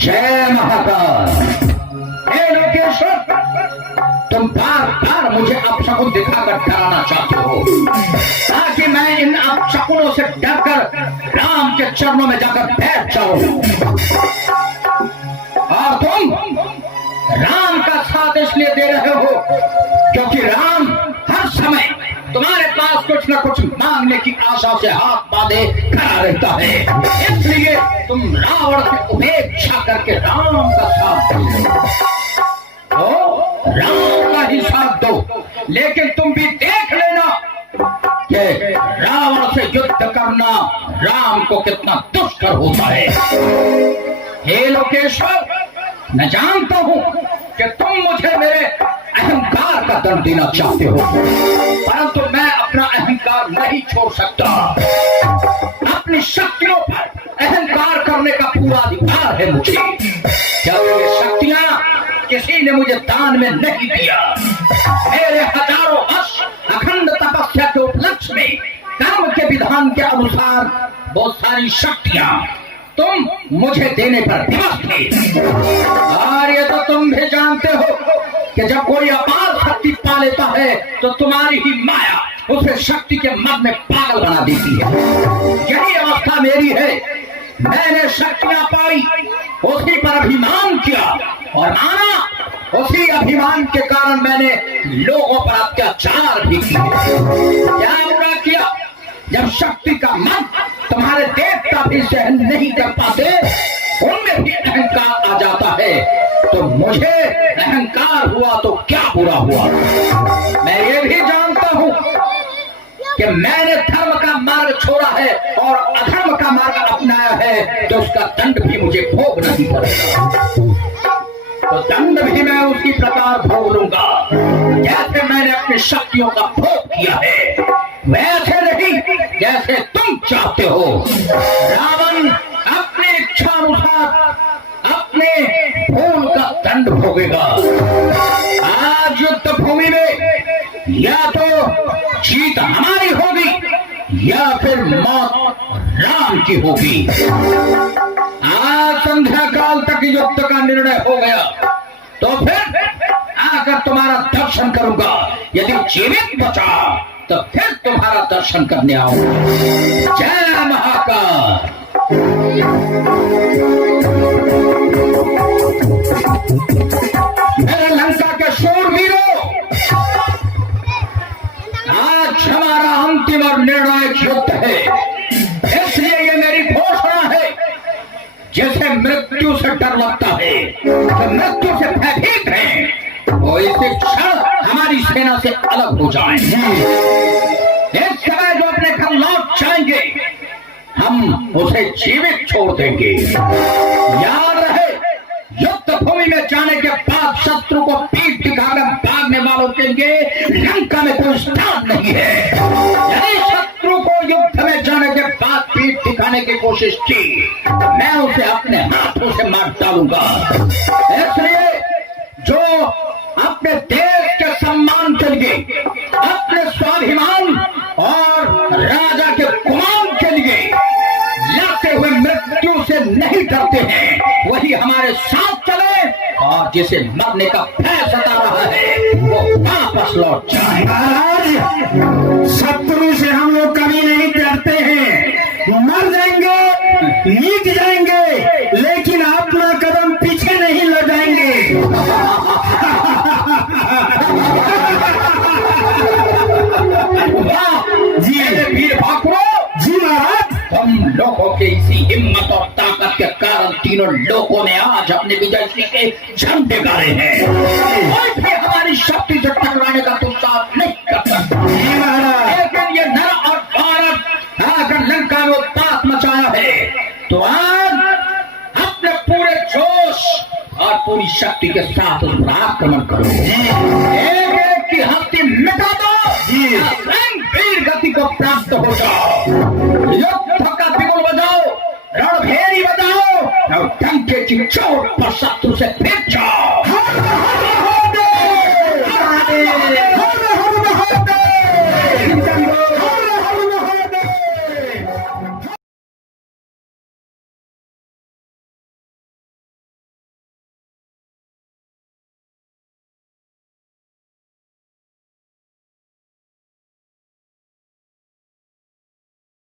जय महाकाल। हे लोकेश्वर, तुम बार बार मुझे अपशकुन दिखाकर डराना चाहते हो ताकि मैं इन अपशकुनों से डरकर राम के चरणों में जाकर बैठ जाऊं। और तुम राम का साथ इसलिए दे रहे हो क्योंकि राम हर समय तुम्हारे पास कुछ न कुछ मांगने की आशा से हाथ बांधे खड़ा रहता है, इसलिए तुम रावण की उपेक्षा करके राम का साथ दो। राम का ही साथ दो, लेकिन तुम भी देख लेना कि रावण से युद्ध करना राम को कितना दुष्कर होता है। हे लोकेश्वर, मैं जानता हूं कि तुम मुझे मेरे अहंकार का दंड देना चाहते हो, परंतु मैं अपना अहंकार नहीं छोड़ सकता। अपनी शक्तियों पर अहंकार करने का पूरा अधिकार है मुझे, क्योंकि ये शक्तियां किसी ने मुझे दान में नहीं दिया। मेरे हजारों वर्ष अखंड तपस्या के उपलक्ष्य में कर्म के विधान के अनुसार बहुत सारी शक्तियां तुम मुझे देने पर विवश थे। और ये तो तुम भी जानते हो कि जब कोई अपार शक्ति पा लेता है तो तुम्हारी ही माया उसे शक्ति के मद में पागल बना देती है। यही अवस्था मेरी है। मैंने शक्तियां पाई, उसी पर अभिमान किया और माना, उसी अभिमान के कारण मैंने लोगों पर अत्याचार भी किया। क्या बुरा किया? जब शक्ति का मन तुम्हारे देवता भी सहन नहीं कर पाते, उनमें भी अहंकार आ जाता है, तो मुझे अहंकार हुआ तो क्या बुरा हुआ। मैं ये भी जानता हूं कि मैंने धर्म का मार्ग छोड़ा है और अधर्म का मार्ग अपनाया है, तो उसका दंड भी मुझे भोगना ही पड़ेगा। तो दंड भी मैं उसी प्रकार भोग लूंगा जैसे मैंने अपनी शक्तियों का भोग किया है, वैसे नहीं जैसे तुम चाहते हो। रावण अपनी इच्छा अनुसार अपने भूल का दंड भोगेगा। आज युद्ध भूमि में या तो जीत हमारी होगी या फिर मौत राम की होगी। आज संध्या काल तक युद्ध का निर्णय हो गया, तो फिर आकर तुम्हारा दर्शन करूंगा। यदि जीवित बचा तो फिर तुम्हारा दर्शन करने आऊंगा। जय महाकाल। मेरे लंका के शूरवीरों, आज हमारा अंतिम और निर्णायक युद्ध है, इसलिए ये मेरी घोषणा है। जैसे मृत्यु से डर लगता है, तो मृत्यु से भयभीत हैं, वो इसी क्षण हमारी सेना से अलग हो जाएं। इस समय जो अपने घर लौट जाएंगे, हम उसे जीवित छोड़ देंगे। याद रहे, युद्ध भूमि में जाने के बाद शत्रु को पीठ दिखाकर भागने वालों के लिए लंका में कोई स्थान नहीं है। यदि शत्रु को युद्ध में जाने के बाद पीठ दिखाने की कोशिश की, तो मैं उसे अपने हाथों से मार डालूंगा। इसलिए जो अपने देश के सम्मान के लिए, अपने स्वाभिमान और राजा के गुमान के लिए लड़ते हुए मृत्यु से नहीं डरते हैं, वही हमारे साथ चले, और जिसे मरने का भय सता रहा है वो वापस लौट जाए। शत्रु से हम लोग कभी नहीं डरते हैं, मर जाएंगे, मिट जाएंगे, लेकिन अपना कदम पीछे नहीं लौटाएंगे। जी वीर भाकुरो, जी महाराज, हम लोगों के इसी हिम्मत और ताकत के कारण तीनों लोगों ने आज अपने विजय के झंडे गाड़े हैं। कोई भी हमारी शक्ति से टकराने का दुस्साहस नहीं कर सकता। लेकिन ये नर और भारत आकर लंका में उत्पात मचाया है, तो आज अपने पूरे जोश और पूरी शक्ति के साथ उस पर आक्रमण करो। एक एक की हस्ती मिटा दो, वीर गति को प्राप्त हो जाओ। युद्ध का बिगुल बजाओ, रणभेरी बजाओ और डंके की चोट पर शत्रु से फिर